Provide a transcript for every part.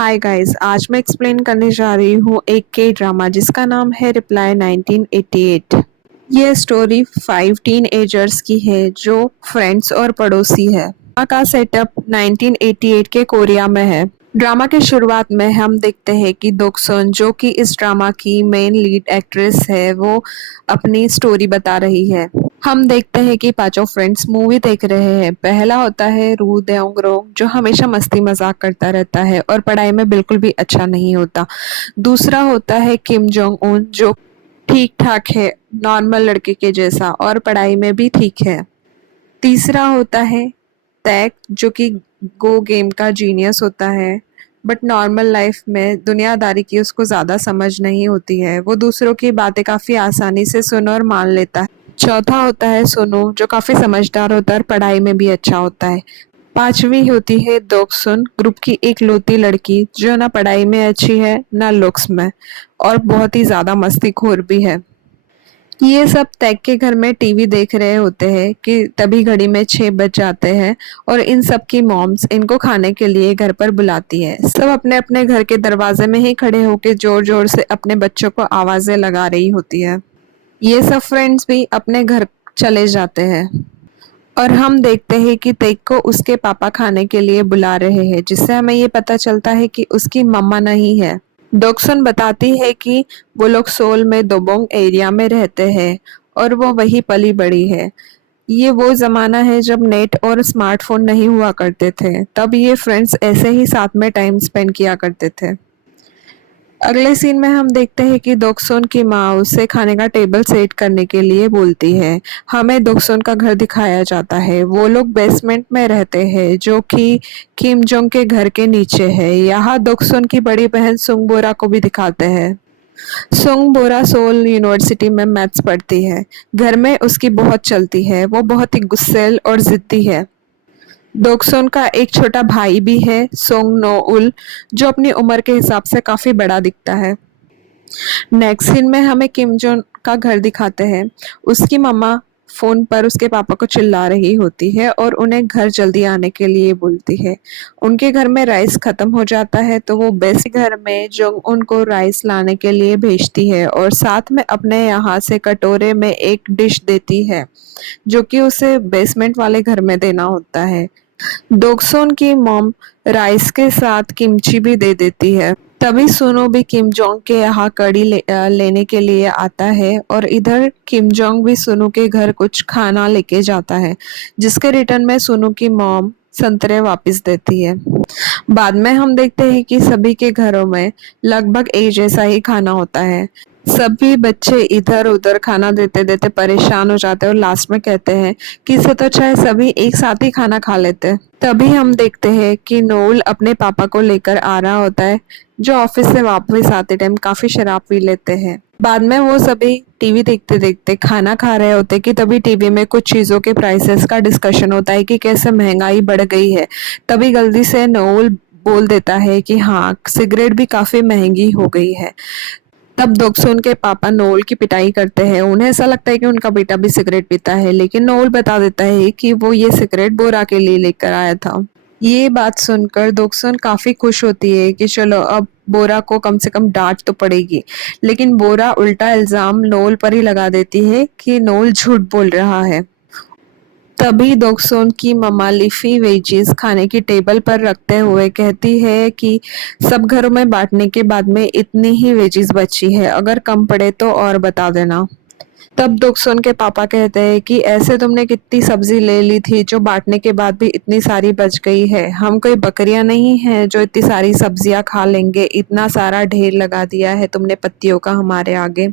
Hi guys, आज मैं explain करने जा रही हूँ एक के ड्रामा जिसका नाम है रिप्लाई 1988। ये स्टोरी 5 टीन एजर्स की है जो फ्रेंड्स और पड़ोसी है। ड्रामा का सेटअप 1988 के कोरिया में है। ड्रामा के शुरुआत में हम देखते हैं कि दोक्सन जो कि इस ड्रामा की मेन लीड एक्ट्रेस है वो अपनी स्टोरी बता रही है। हम देखते हैं कि पांचों फ्रेंड्स मूवी देख रहे हैं। पहला होता है रू देओंग जो हमेशा मस्ती मजाक करता रहता है और पढ़ाई में बिल्कुल भी अच्छा नहीं होता। दूसरा होता है किम जोंग उन जो ठीक ठाक है, नॉर्मल लड़के के जैसा और पढ़ाई में भी ठीक है। तीसरा होता है तैक जो कि गो गेम का जीनियस होता है, बट नॉर्मल लाइफ में दुनियादारी की उसको ज़्यादा समझ नहीं होती है। वो दूसरों की बातें काफ़ी आसानी से सुन और मान लेता है। चौथा होता है सोनू जो काफ़ी समझदार होता है और पढ़ाई में भी अच्छा होता है। पांचवी होती है दोक्सुन, ग्रुप की एक लौती लड़की जो ना पढ़ाई में अच्छी है ना लुक्स में और बहुत ही ज़्यादा मस्तीखोर भी है। ये सब तैक के घर में टीवी देख रहे होते हैं कि तभी घड़ी में 6 बज जाते हैं और इन सब की मॉम्स इनको खाने के लिए घर पर बुलाती है। सब अपने अपने घर के दरवाजे में ही खड़े होकर जोर जोर से अपने बच्चों को आवाजें लगा रही होती है। ये सब फ्रेंड्स भी अपने घर चले जाते हैं और हम देखते हैं कि तेक को उसके पापा खाने के लिए बुला रहे हैं, जिससे हमें ये पता चलता है कि उसकी मम्मा नहीं है। डॉक्सन बताती है कि वो लोग सोल में दोबोंग एरिया में रहते हैं और वो वही पली बड़ी है। ये वो जमाना है जब नेट और स्मार्टफोन नहीं हुआ करते थे, तब ये फ्रेंड्स ऐसे ही साथ में टाइम स्पेंड किया करते थे। अगले सीन में हम देखते हैं कि दोक्सोन की माँ उसे खाने का टेबल सेट करने के लिए बोलती है। हमें दोक्सोन का घर दिखाया जाता है। वो लोग बेसमेंट में रहते हैं जो कि किम जोंग के घर के नीचे है। यहाँ दोक्सोन की बड़ी बहन सुंग बोरा को भी दिखाते हैं। सुंग बोरा सोल यूनिवर्सिटी में मैथ्स पढ़ती है। घर में उसकी बहुत चलती है। वो बहुत ही गुस्सैल और जिद्दी है। दोक्सोन का एक छोटा भाई भी है, सोंग नो उल, जो अपनी उम्र के हिसाब से काफी बड़ा दिखता है। नेक्स्ट सीन में हमें किम जोन का घर दिखाते हैं। उसकी मम्मा फोन पर उसके पापा को चिल्ला रही होती है और उन्हें घर जल्दी आने के लिए बोलती है। उनके घर में राइस खत्म हो जाता है तो वो बेस घर में जो उनको राइस लाने के लिए भेजती है और साथ में अपने यहाँ से कटोरे में एक डिश देती है जो कि उसे बेसमेंट वाले घर में देना होता है। डोक्सोन की मॉम राइस के साथ किमची भी दे देती है। तभी सुनो भी किम जोंग के यहाँ लेने के लिए आता है और इधर किम जोंग भी सुनो के घर कुछ खाना लेके जाता है, जिसके रिटर्न में सुनो की मॉम संतरे वापस देती है। बाद में हम देखते हैं कि सभी के घरों में लगभग एक जैसा ही खाना होता है। सभी बच्चे इधर उधर खाना देते देते परेशान हो जाते हैं और लास्ट में कहते हैं कि इससे तो चाहे सभी एक साथ ही खाना खा लेते। तभी हम देखते हैं कि नोल अपने पापा को लेकर आ रहा होता है, जो ऑफिस से वापस आते टाइम काफी शराब पी लेते हैं। बाद में वो सभी टीवी देखते देखते खाना खा रहे होते कि तभी टीवी में कुछ चीजों के प्राइसेस का डिस्कशन होता है कि कैसे महंगाई बढ़ गई है। तभी गलती से नोल बोल देता है कि हाँ, सिगरेट भी काफी महंगी हो गई है। तब दोक्सुन के पापा नोल की पिटाई करते हैं। उन्हें ऐसा लगता है कि उनका बेटा भी सिगरेट पीता है, लेकिन नोल बता देता है कि वो ये सिगरेट बोरा के लिए लेकर आया था। ये बात सुनकर दोक्सुन काफी खुश होती है कि चलो अब बोरा को कम से कम डांट तो पड़ेगी, लेकिन बोरा उल्टा इल्जाम नोल पर ही लगा देती है कि नोल झूठ बोल रहा है। तभी दोक्सोन की मम्मा लीफी वेजीज खाने की टेबल पर रखते हुए कहती है कि सब घरों में बांटने के बाद में इतनी ही वेजीज बची है, अगर कम पड़े तो और बता देना। तब दोक्सोन के पापा कहते हैं कि ऐसे तुमने कितनी सब्जी ले ली थी जो बांटने के बाद भी इतनी सारी बच गई है। हम कोई बकरियां नहीं हैं जो इतनी सारी सब्जियां खा लेंगे। इतना सारा ढेर लगा दिया है तुमने पत्तियों का हमारे आगे।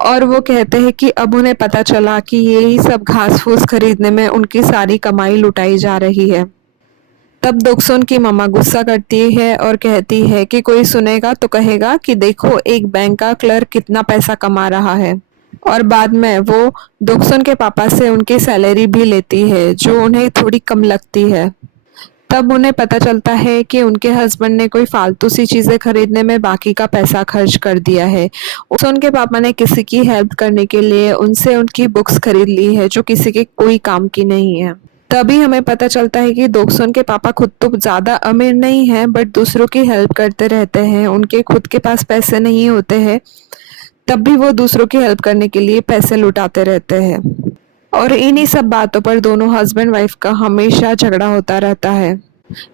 और वो कहते हैं कि अब उन्हें पता चला कि यही सब घास फूस खरीदने में उनकी सारी कमाई लुटाई जा रही है। तब दोक्सुन की मम्मा गुस्सा करती है और कहती है कि कोई सुनेगा तो कहेगा कि देखो एक बैंक का क्लर्क कितना पैसा कमा रहा है। और बाद में वो दोक्सुन के पापा से उनकी सैलरी भी लेती है जो उन्हें थोड़ी कम लगती है। तब उन्हें पता चलता है कि उनके हस्बैंड ने कोई फालतू सी चीजें खरीदने में बाकी का पैसा खर्च कर दिया है। उससे उनके पापा ने किसी की हेल्प करने के लिए उनसे उनकी बुक्स खरीद ली है जो किसी के कोई काम की नहीं है। तभी हमें पता चलता है कि दोक्सुन के पापा खुद तो ज़्यादा अमीर नहीं हैं, बट दूसरों की हेल्प करते रहते हैं। उनके खुद के पास पैसे नहीं होते हैं, तब भी वो दूसरों की हेल्प करने के लिए पैसे लुटाते रहते हैं। और इन्हीं सब बातों पर दोनों हस्बैंड वाइफ का हमेशा झगड़ा होता रहता है।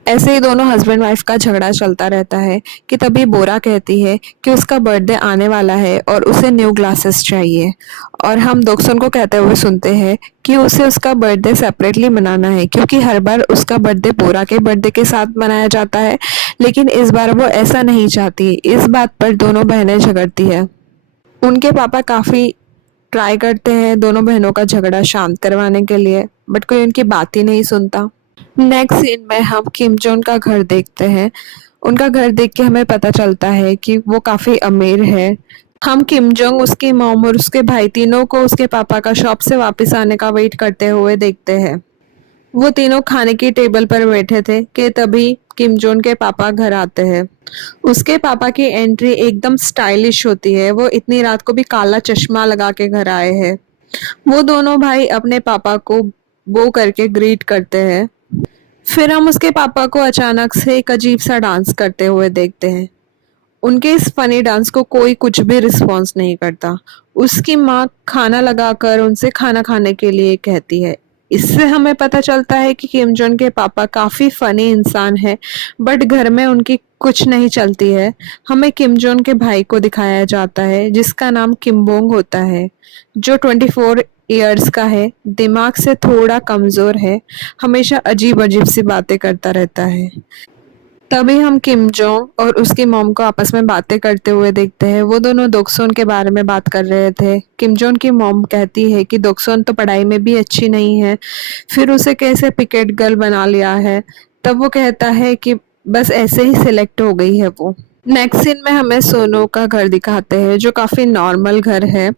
ऐसे ही दोनों हस्बैंड वाइफ का झगड़ा चलता रहता है कि तभी बोरा कहती है कि उसका बर्थडे आने वाला है और उसे न्यू ग्लासेस चाहिए। और हम दोक्सुन को कहते हुए सुनते हैं कि उसे उसका बर्थडे सेपरेटली मनाना है, क्योंकि हर बार उसका बर्थडे बोरा के बर्थडे के साथ मनाया जाता है, लेकिन इस बार वो ऐसा नहीं चाहती। इस बात पर दोनों बहनें झगड़ती है। उनके पापा काफ़ी ट्राई करते हैं दोनों बहनों का झगड़ा शांत करवाने के लिए, बट कोई उनकी बात ही नहीं सुनता। नेक्स्ट सीन में हम किम जोन का घर देखते हैं। उनका घर देख के हमें पता चलता है कि वो काफ़ी अमीर है। हम किम जोंग, उसकी मॉम और उसके भाई तीनों को उसके पापा का शॉप से वापस आने का वेट करते हुए देखते हैं। वो तीनों खाने की टेबल पर बैठे थे कि तभी किम जोन के पापा घर आते हैं। उसके पापा की एंट्री एकदम स्टाइलिश होती है। वो इतनी रात को भी काला चश्मा लगा के घर आए हैं। वो दोनों भाई अपने पापा को बो करके ग्रीट करते हैं। फिर हम उसके पापा को अचानक से एक अजीब सा डांस करते हुए देखते हैं। उनके इस फनी डांस को कोई कुछ भी रिस्पॉन्स नहीं करता। उसकी माँ खाना लगाकर उनसे खाना खाने के लिए कहती है। इससे हमें पता चलता है कि किम जोन के पापा काफी फनी इंसान है, बट घर में उनकी कुछ नहीं चलती है। हमें किम जोन के भाई को दिखाया जाता है जिसका नाम किमबोंग होता है, जो 24 ईयर्स का है, दिमाग से थोड़ा कमजोर है, हमेशा अजीब अजीब सी बातें करता रहता है। तभी हम किम जोंग और उसकी मॉम को आपस में बातें करते हुए देखते हैं। वो दोनों दोक्सुन के बारे में बात कर रहे थे। किम जोंग की मॉम कहती है कि दोक्सुन तो पढ़ाई में भी अच्छी नहीं है, फिर उसे कैसे पिकेट गर्ल बना लिया है। तब वो कहता है कि बस ऐसे ही सिलेक्ट हो गई है वो। नेक्स्ट सीन में हमें सोनू का घर दिखाते हैं, जो काफी नॉर्मल घर है।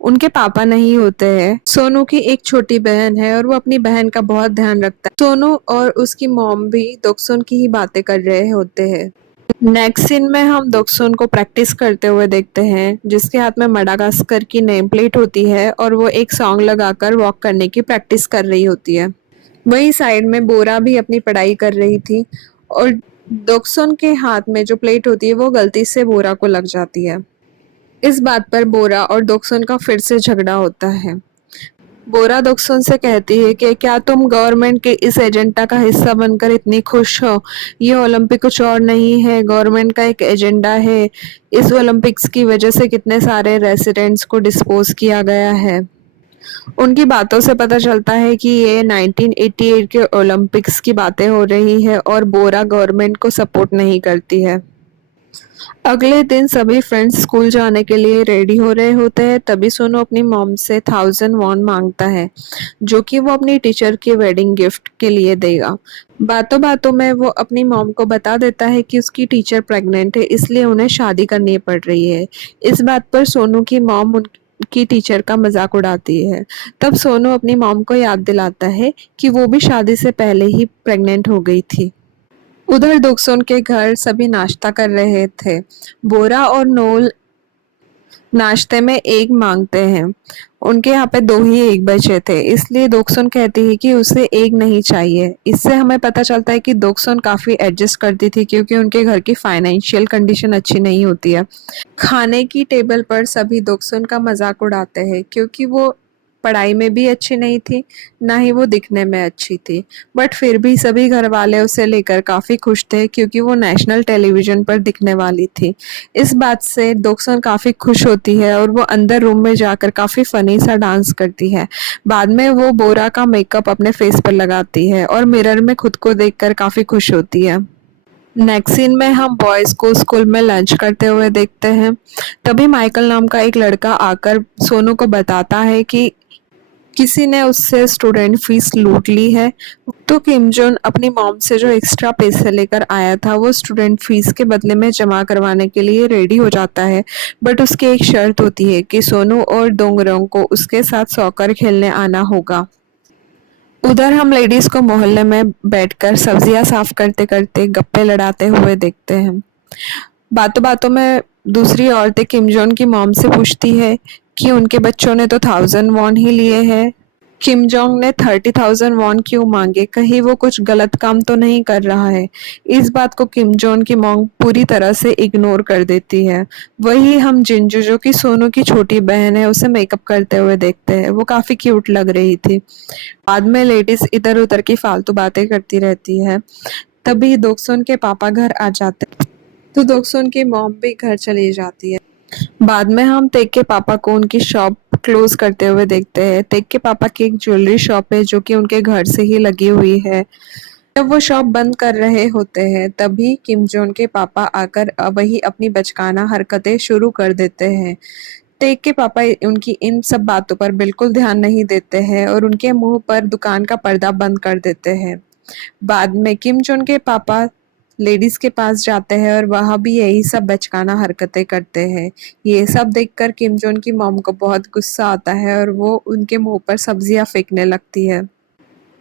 उनके पापा नहीं होते हैं। सोनू की एक छोटी बहन है और वो अपनी बहन का बहुत ध्यान रखता है। सोनू और उसकी मॉम भी दोक्सुन की ही बातें कर रहे होते हैं। नेक्स्ट सीन में हम दोक्सुन को प्रैक्टिस करते हुए देखते हैं, जिसके हाथ में मडागास्कर की नेम प्लेट होती है और वो एक सॉन्ग लगाकर वॉक करने की प्रैक्टिस कर रही होती है। वही साइड में बोरा भी अपनी पढ़ाई कर रही थी और दोक्सुन के हाथ में जो प्लेट होती है वो गलती से बोरा को लग जाती है। इस बात पर बोरा और दोक्सुन का फिर से झगड़ा होता है। बोरा दोक्सुन से कहती है कि क्या तुम गवर्नमेंट के इस एजेंडा का हिस्सा बनकर इतनी खुश हो? ये ओलंपिक कुछ और नहीं है, गवर्नमेंट का एक एजेंडा है। इस ओलंपिक्स की वजह से कितने सारे रेसिडेंट्स को डिस्पोज किया गया है। उनकी बातों से पता चलता है कि ये 1988 के ओलंपिक्स की बातें हो रही है और बोरा गवर्नमेंट को सपोर्ट नहीं करती है। अगले दिन सभी फ्रेंड्स स्कूल जाने के लिए रेडी हो रहे होते हैं। तभी सोनू अपनी मॉम से 1000 वॉन मांगता है, जो कि वो अपनी टीचर के वेडिंग गिफ्ट के लिए देगा। बातों बातों में वो अपनी मॉम को बता देता है कि उसकी टीचर प्रेग्नेंट है, इसलिए उन्हें शादी करनी पड़ रही है। इस बात पर सोनू की मॉम उनकी टीचर का मजाक उड़ाती है। तब सोनू अपनी मॉम को याद दिलाता है कि वो भी शादी से पहले ही प्रेग्नेंट हो गई थी। उधर दोक्सुन के घर सभी नाश्ता कर रहे थे। बोरा और नोल नाश्ते में एग मांगते हैं। उनके यहाँ पे दो ही एग बचे थे, इसलिए दोक्सुन कहती है कि उसे एग नहीं चाहिए। इससे हमें पता चलता है कि दोक्सुन काफी एडजस्ट करती थी, क्योंकि उनके घर की फाइनेंशियल कंडीशन अच्छी नहीं होती है। खाने की टेबल पर सभी दोक्सुन का मजाक उड़ाते हैं, क्योंकि वो पढ़ाई में भी अच्छी नहीं थी, ना ही वो दिखने में अच्छी थी। बट फिर भी सभी घर वाले उसे लेकर काफ़ी खुश थे, क्योंकि वो नेशनल टेलीविज़न पर दिखने वाली थी। इस बात से दोक्सुन काफ़ी खुश होती है और वो अंदर रूम में जाकर काफ़ी फ़नी सा डांस करती है। बाद में वो बोरा का मेकअप अपने फेस पर लगाती है और मिरर में खुद को देखकर काफ़ी खुश होती है। नेक्स्ट सीन में हम बॉयज़ को स्कूल में लंच करते हुए देखते हैं। तभी माइकल नाम का एक लड़का आकर सोनू को बताता है कि किसी ने उससे स्टूडेंट फीस लूट ली है। तो किम जोन अपनी मॉम से जो एक्स्ट्रा पैसे लेकर आया था वो स्टूडेंट फीस के बदले में जमा करवाने के लिए रेडी हो जाता है, बट उसकी एक शर्त होती है कि सोनू और डोंगरोंग को उसके साथ सॉकर खेलने आना होगा। उधर हम लेडीज को मोहल्ले में बैठकर सब्जियां साफ करते करते गप्पे लड़ाते हुए देखते हैं। बातों बातों में दूसरी औरतें किम जोन की मॉम से पूछती है कि उनके बच्चों ने तो 1000 वॉन ही लिए हैं। किम जोंग ने 30,000 वॉन क्यों मांगे? कहीं वो कुछ गलत काम तो नहीं कर रहा है? इस बात को किम जोंग की मॉम पूरी तरह से इग्नोर कर देती है। वही हम जिंजू जो कि सोनू की छोटी बहन है उसे मेकअप करते हुए देखते हैं। वो काफी क्यूट लग रही थी। बाद में लेडीज इधर उधर की फालतू बातें करती रहती है। तभी दोक्सुन के पापा घर आ जाते हैं, तो दोक्सुन की मॉम भी घर चली जाती है। बाद में हम तेग के पापा को उनकी शॉप क्लोज करते हुए देखते हैं। तेग के पापा की एक ज्वेलरी शॉप है जो कि उनके घर से ही लगी हुई है। जब वो शॉप बंद कर रहे होते हैं तभी किम जोन के पापा आकर वही अपनी बचकाना हरकतें शुरू कर देते हैं। तेग के पापा उनकी इन सब बातों पर बिल्कुल ध्यान नहीं देते हैं और उनके मुंह पर दुकान का पर्दा बंद कर देते हैं। बाद में किम जोन के पापा लेडीज के पास जाते हैं और वहाँ भी यही सब बचकाना हरकतें करते हैं। ये सब देखकर किम जोन की मॉम को बहुत गुस्सा आता है और वो उनके मुंह पर सब्जियां फेंकने लगती है।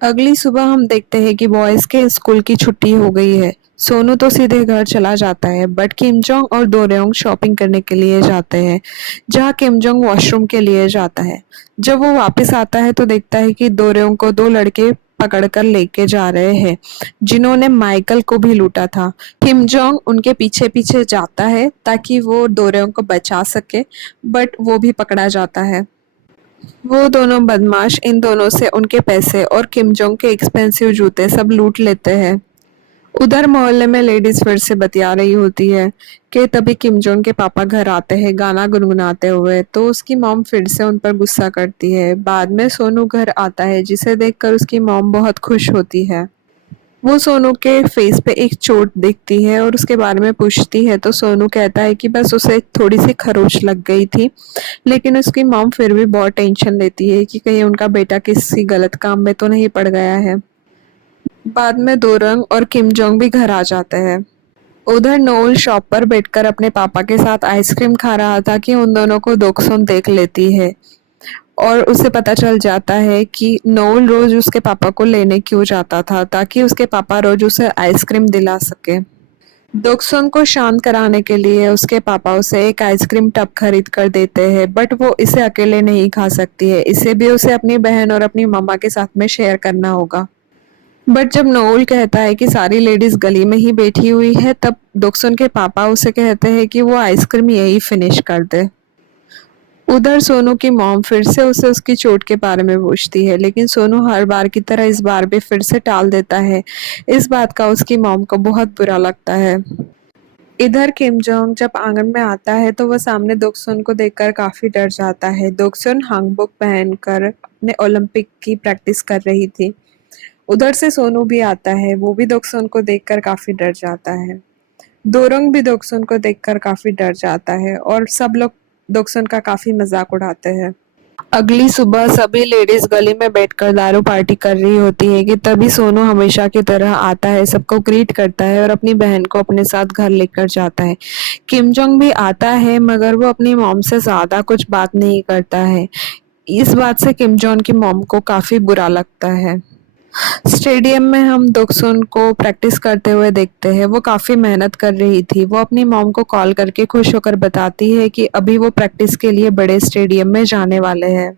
अगली सुबह हम देखते हैं कि बॉयज के स्कूल की छुट्टी हो गई है। सोनू तो सीधे घर चला जाता है बट किम जोंग और दोरेयोंग शॉपिंग करने के लिए जाते हैं, जहां किम जोंग वॉशरूम के लिए जाता है। जब वो वापस आता है तो देखता है कि दोरेयोंग को दो लड़के पकड़कर लेके जा रहे हैं, जिन्होंने माइकल को भी लूटा था। किम जोंग उनके पीछे पीछे जाता है ताकि वो दोरेयोंग को बचा सके, बट वो भी पकड़ा जाता है। वो दोनों बदमाश इन दोनों से उनके पैसे और किम जोंग के एक्सपेंसिव जूते सब लूट लेते हैं। उधर मोहल्ले में लेडीज फिर से बतिया रही होती है कि तभी किम जोंग के पापा घर आते हैं गाना गुनगुनाते हुए, तो उसकी मॉम फिर से उन पर गुस्सा करती है। बाद में सोनू घर आता है जिसे देखकर उसकी मॉम बहुत खुश होती है। वो सोनू के फेस पे एक चोट दिखती है और उसके बारे में पूछती है तो सोनू कहता है कि बस उसे थोड़ी सी खरोच लग गई थी, लेकिन उसकी मॉम फिर भी बहुत टेंशन लेती है कि कहीं उनका बेटा किसी गलत काम में तो नहीं पड़ गया है। बाद में दोरंग और किम जोंग भी घर आ जाते हैं। उधर नोल शॉप पर बैठकर अपने पापा के साथ आइसक्रीम खा रहा था कि उन दोनों को दोक्सुन देख लेती है और उसे पता चल जाता है कि नोल रोज उसके पापा को लेने क्यों जाता था, ताकि उसके पापा रोज उसे आइसक्रीम दिला सके। दोक्सुन को शांत कराने के लिए उसके पापा उसे एक आइसक्रीम टब खरीद कर देते हैं, बट वो इसे अकेले नहीं खा सकती है। इसे भी उसे अपनी बहन और अपनी मम्मा के साथ में शेयर करना होगा। बट जब नोल कहता है कि सारी लेडीज गली में ही बैठी हुई है, तब दोक्सुन के पापा उसे कहते हैं कि वो आइसक्रीम यही फिनिश कर दे। उधर सोनू की मॉम फिर से उसे उसकी चोट के बारे में पूछती है, लेकिन सोनू हर बार की तरह इस बार भी फिर से टाल देता है। इस बात का उसकी मॉम को बहुत बुरा लगता है। इधर किम जोंग जब आंगन में आता है तो वह सामने दोक्सुन को देखकर काफी डर जाता है। दोक्सुन hanbok पहनकर अपने ओलंपिक की प्रैक्टिस कर रही थी। उधर से सोनू भी आता है, वो भी दोक्सुन को देखकर काफी डर जाता है। दोरंग भी दोक्सुन को देखकर काफी डर जाता है और सब लोग दोक्सुन का काफी मजाक उड़ाते हैं। अगली सुबह सभी लेडीज गली में बैठकर दारू पार्टी कर रही होती है कि तभी सोनू हमेशा की तरह आता है, सबको ग्रीट करता है और अपनी बहन को अपने साथ घर लेकर जाता है। किम जोंग भी आता है मगर वो अपनी मॉम से ज्यादा कुछ बात नहीं करता है। इस बात से किम जोंग की मॉम को काफी बुरा लगता है। स्टेडियम में हम दोक्सुन को प्रैक्टिस करते हुए देखते हैं। वो काफी मेहनत कर रही थी। वो अपनी मॉम को कॉल करके खुश होकर बताती है कि अभी वो प्रैक्टिस के लिए बड़े स्टेडियम में जाने वाले हैं।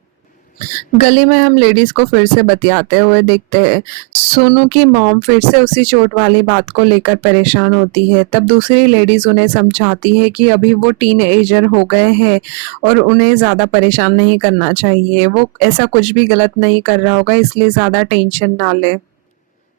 गली में हम लेडीज को फिर से बतियाते हुए देखते हैं। सोनू की मॉम फिर से उसी चोट वाली बात को लेकर परेशान होती है। तब दूसरी लेडीज उन्हें समझाती है कि अभी वो टीनएजर हो गए हैं और उन्हें ज्यादा परेशान नहीं करना चाहिए। वो ऐसा कुछ भी गलत नहीं कर रहा होगा, इसलिए ज्यादा टेंशन ना ले।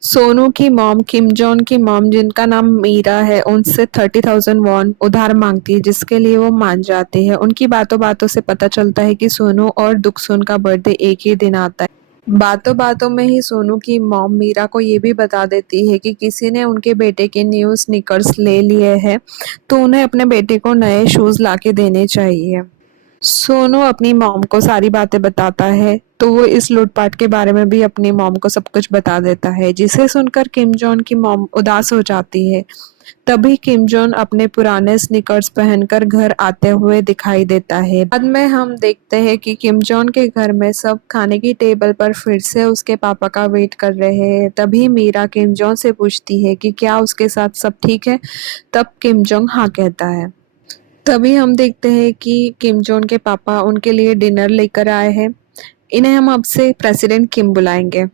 सोनू की मॉम किम जोन की मॉम जिनका नाम मीरा है उनसे 30,000 वॉन उधार मांगती है, जिसके लिए वो मान जाती है। उनकी बातों बातों से पता चलता है कि सोनू और दुखसुन का बर्थडे एक ही दिन आता है। बातों बातों में ही सोनू की मॉम मीरा को ये भी बता देती है कि किसी ने उनके बेटे के न्यू स्नीकर्स ले लिए हैं, तो उन्हें अपने बेटे को नए शूज ला के देने चाहिए। सोनू अपनी मॉम को सारी बातें बताता है, तो वो इस लूटपाट के बारे में भी अपनी मॉम को सब कुछ बता देता है, जिसे सुनकर किम जोन की मॉम उदास हो जाती है। तभी किम जोन अपने पुराने स्नीकर्स पहनकर घर आते हुए दिखाई देता है। बाद में हम देखते हैं कि किम जोन के घर में सब खाने की टेबल पर फिर से उसके पापा का वेट कर रहे हैं। तभी मीरा किम जोन से पूछती है कि क्या उसके साथ सब ठीक है। तब किम जोंग हाँ कहता है। तभी हम देखते हैं कि किम जोन के पापा उनके लिए डिनर लेकर आए हैं। इन्हें हम अब से प्रेसिडेंट किम बुलाएंगे।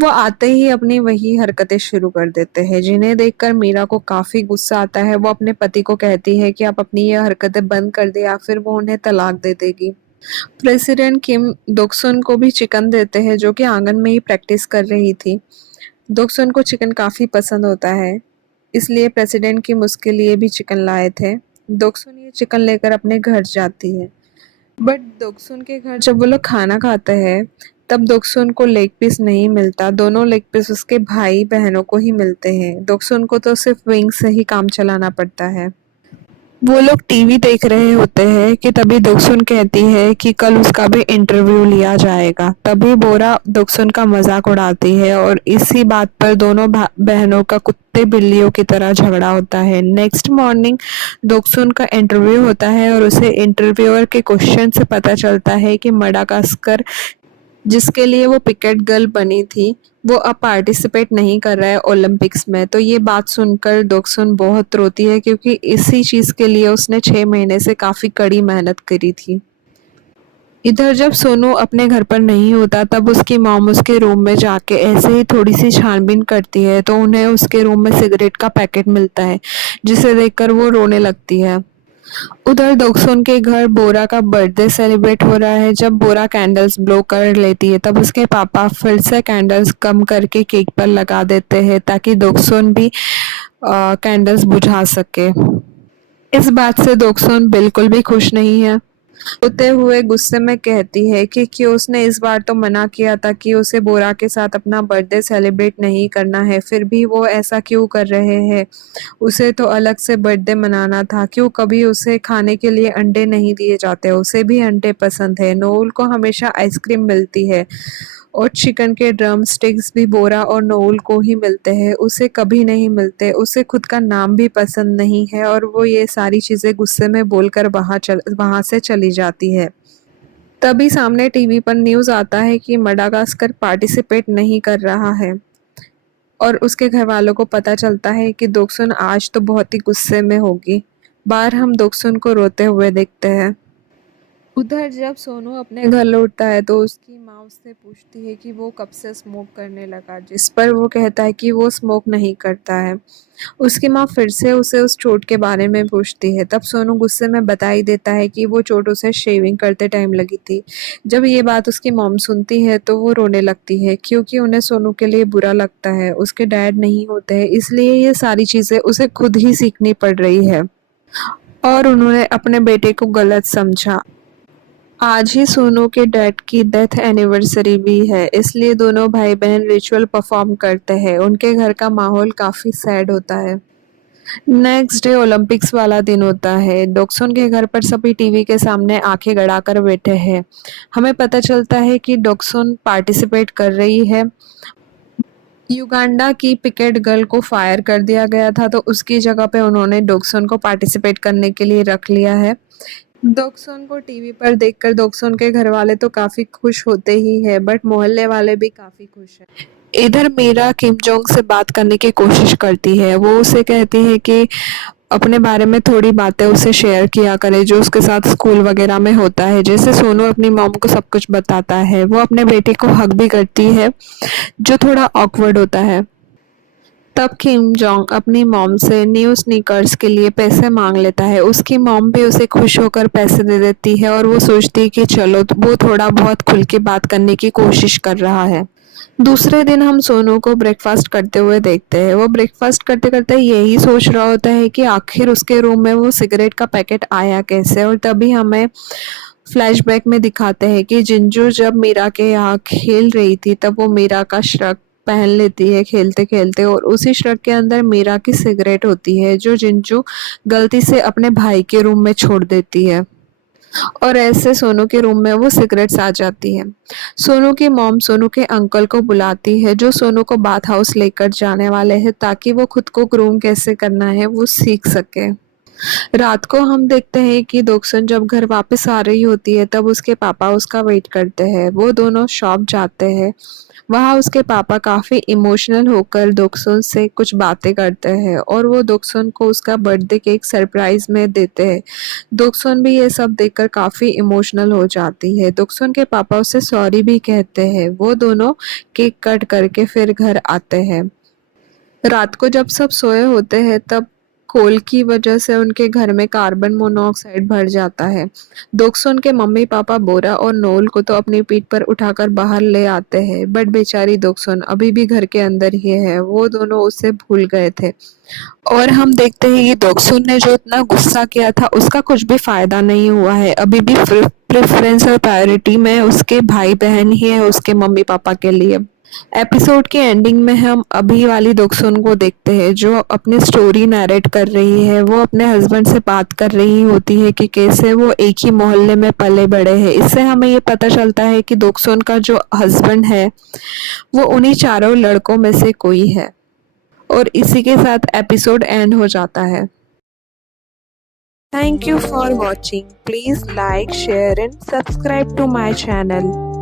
वो आते ही अपनी वही हरकतें शुरू कर देते हैं, जिन्हें देखकर मीरा को काफी गुस्सा आता है। वो अपने पति को कहती है कि आप अपनी ये हरकतें बंद कर दे या फिर वो उन्हें तलाक दे देगी। प्रेसिडेंट किम दोक्सुन को भी चिकन देते हैं, जो कि आंगन में ही प्रैक्टिस कर रही थी। दोक्सुन को चिकन काफी पसंद होता है, इसलिए प्रेसिडेंट किम उसके लिए भी चिकन लाए थे। दोक्सुन ये चिकन लेकर अपने घर जाती है, बट दोक्सुन के घर जब वो लोग खाना खाते हैं तब दोक्सुन को लेग पीस नहीं मिलता। दोनों लेग पीस उसके भाई बहनों को ही मिलते हैं। दोक्सुन को तो सिर्फ विंग से ही काम चलाना पड़ता है। वो लोग टीवी देख रहे होते हैं कि तभी दोक्सुन कहती है कि कल उसका भी इंटरव्यू लिया जाएगा। तभी बोरा दोक्सुन का मजाक उड़ाती है और इसी बात पर दोनों बहनों का कुत्ते बिल्लियों की तरह झगड़ा होता है। नेक्स्ट मॉर्निंग दोक्सुन का इंटरव्यू होता है और उसे इंटरव्यूअर के क्वेश्चन से पता चलता है कि मडागास्कर, जिसके लिए वो पिकेट गर्ल बनी थी, वो अब पार्टिसिपेट नहीं कर रहा है ओलंपिक्स में। तो ये बात सुनकर दोक्सुन बहुत रोती है, क्योंकि इसी चीज़ के लिए उसने 6 महीने से काफ़ी कड़ी मेहनत करी थी। इधर जब सोनू अपने घर पर नहीं होता तब उसकी मॉम उसके रूम में जाके ऐसे ही थोड़ी सी छानबीन करती है, तो उन्हें उसके रूम में सिगरेट का पैकेट मिलता है, जिसे देखकर वो रोने लगती है। उधर दोक्सुन के घर बोरा का बर्थडे सेलिब्रेट हो रहा है। जब बोरा कैंडल्स ब्लो कर लेती है तब उसके पापा फिर से कैंडल्स कम करके केक पर लगा देते हैं, ताकि दोक्सुन भी कैंडल्स बुझा सके। इस बात से दोक्सुन बिल्कुल भी खुश नहीं है। होते हुए गुस्से में कहती है कि उसने इस बार तो मना किया था कि उसे बोरा के साथ अपना बर्थडे सेलिब्रेट नहीं करना है, फिर भी वो ऐसा क्यों कर रहे हैं। उसे तो अलग से बर्थडे मनाना था। क्यों कभी उसे खाने के लिए अंडे नहीं दिए जाते। उसे भी अंडे पसंद है। नोउल को हमेशा आइसक्रीम मिलती है और चिकन के ड्रम स्टिक्स भी बोरा और नोउल को ही मिलते हैं, उसे कभी नहीं मिलते। उसे खुद का नाम भी पसंद नहीं है और वो ये सारी चीज़ें गुस्से में बोलकर वहाँ से चली जाती है। तभी सामने टीवी पर न्यूज़ आता है कि मडागास्कर पार्टिसिपेट नहीं कर रहा है और उसके घर वालों को पता चलता है कि दोक्सुन आज तो बहुत ही गुस्से में होगी। बाहर हम दोक्सुन को रोते हुए देखते हैं। उधर जब सोनू अपने घर लौटता है तो उसकी माँ उससे पूछती है कि वो कब से स्मोक करने लगा, जिस पर वो कहता है कि वो स्मोक नहीं करता है। उसकी माँ फिर से उसे उस चोट के बारे में पूछती है। तब सोनू गुस्से में बता ही देता है कि वो चोट उसे शेविंग करते टाइम लगी थी। जब ये बात उसकी मॉम सुनती है तो वो रोने लगती है, क्योंकि उन्हें सोनू के लिए बुरा लगता है। उसके डैड नहीं होते हैं, इसलिए ये सारी चीज़ें उसे खुद ही सीखनी पड़ रही है और उन्होंने अपने बेटे को गलत समझा। आज ही सोनू के डैड की डेथ एनिवर्सरी भी है, इसलिए दोनों भाई बहन रिचुअल परफॉर्म करते हैं। उनके घर का माहौल काफी सैड होता है। नेक्स्ट डे ओलंपिक्स वाला दिन होता है। डोक्सुन के घर पर सभी टीवी के सामने आंखें गड़ाकर बैठे हैं। हमें पता चलता है कि डोक्सुन पार्टिसिपेट कर रही है। युगांडा की पिकेट गर्ल को फायर कर दिया गया था, तो उसकी जगह पे उन्होंने डोक्सुन को पार्टिसिपेट करने के लिए रख लिया है। दोक्सुन को टीवी पर देखकर दोक्सुन के घर वाले तो काफी खुश होते ही है, बट मोहल्ले वाले भी काफी खुश हैं। इधर मीरा किम जोंग से बात करने की कोशिश करती है। वो उसे कहती है कि अपने बारे में थोड़ी बातें उसे शेयर किया करे, जो उसके साथ स्कूल वगैरह में होता है। जैसे सोनू अपनी मॉम को सब कुछ बताता है। वो अपने बेटे को हक भी करती है, जो थोड़ा ऑकवर्ड होता है। तब किम जोंग अपनी मॉम से न्यू स्नीकर्स के लिए पैसे मांग लेता है। उसकी मॉम भी उसे खुश होकर पैसे दे देती है और वो सोचती है कि चलो, तो वो थोड़ा बहुत खुल के बात करने की कोशिश कर रहा है। दूसरे दिन हम सोनू को ब्रेकफास्ट करते हुए देखते हैं। वो ब्रेकफास्ट करते करते यही सोच रहा होता है कि आखिर उसके रूम में वो सिगरेट का पैकेट आया कैसे। और तभी हमें फ्लैशबैक में दिखाते हैं कि जिंजू जब मीरा के यहाँ खेल रही थी तब वो मीरा का श्रग पहन लेती है खेलते खेलते, और उसी श्रग के अंदर मीरा की सिगरेट होती है, जो जिंजू गलती से अपने भाई के रूम में छोड़ देती है और ऐसे सोनू के रूम में वो सिगरेट्स आ जाती है। सोनू की मॉम सोनू के अंकल को बुलाती है, जो सोनू को बाथ हाउस लेकर जाने वाले हैं, ताकि वो खुद को ग्रूम कैसे करना है वो सीख सके। रात को हम देखते हैं कि दोक्सन जब घर वापस आ रही होती है तब उसके पापा उसका वेट करते हैं। वो दोनों शॉप जाते हैं। वहाँ उसके पापा काफ़ी इमोशनल होकर दोक्सन से कुछ बातें करते हैं और वो दोक्सन को उसका बर्थडे केक सरप्राइज में देते हैं। दोक्सन भी ये सब देखकर काफ़ी इमोशनल हो जाती है। दोक्सन के पापा उसे सॉरी भी कहते हैं। वो दोनों केक कट करके फिर घर आते हैं। रात को जब सब सोए होते हैं तब कोल की वजह से उनके घर में कार्बन मोनोऑक्साइड भर जाता है। दोक्सुन के मम्मी पापा बोरा और नोल को तो अपनी पीठ पर उठाकर बाहर ले आते हैं, बट बेचारी दोक्सुन अभी भी घर के अंदर ही है। वो दोनों उसे भूल गए थे और हम देखते हैं कि दोक्सुन ने जो इतना गुस्सा किया था उसका कुछ भी फायदा नहीं हुआ है। अभी भी प्रेफरेंस और प्रायोरिटी में उसके भाई बहन ही है उसके मम्मी पापा के लिए। एपिसोड के एंडिंग में हम अभी वाली दोक्सुन को देखते हैं जो अपनी स्टोरी नरेट कर रही है। वो अपने हस्बैंड से बात कर रही होती है कि कैसे वो एक ही मोहल्ले में पले बड़े हैं। इससे हमें ये पता चलता है कि दोक्सुन का जो हस्बैंड है वो उन्हीं चारों लड़कों में से कोई है। और इसी के साथ एपिसोड एंड हो जाता है। Thank you for watching. Please like, share and subscribe to my channel.